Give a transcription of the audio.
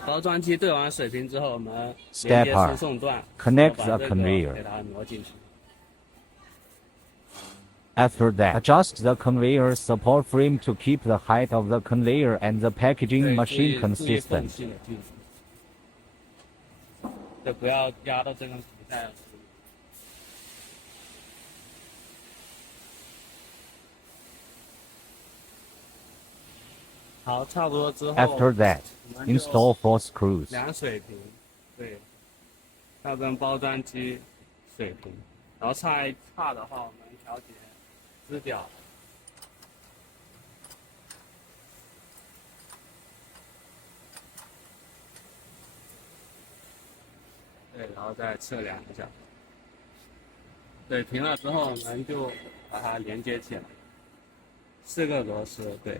包装机对完水平之后，我们连 Step 接 2. 输送段， Connect 把 the 这个 conveyor. 给它挪进去。 After that, adjust the conveyor support frame to keep the height of the conveyor and the packaging 对， machine 注意缝 consistent. 隙的距离，就不要压到这根皮带。好，差不多之后 After that, 我们就 install 4 screws. 量水平，对，要跟包装机水平，然后差的话，我们调节支表。对，然后再测量一下，水平了之后，我们就把它连接起来，4个螺丝，对。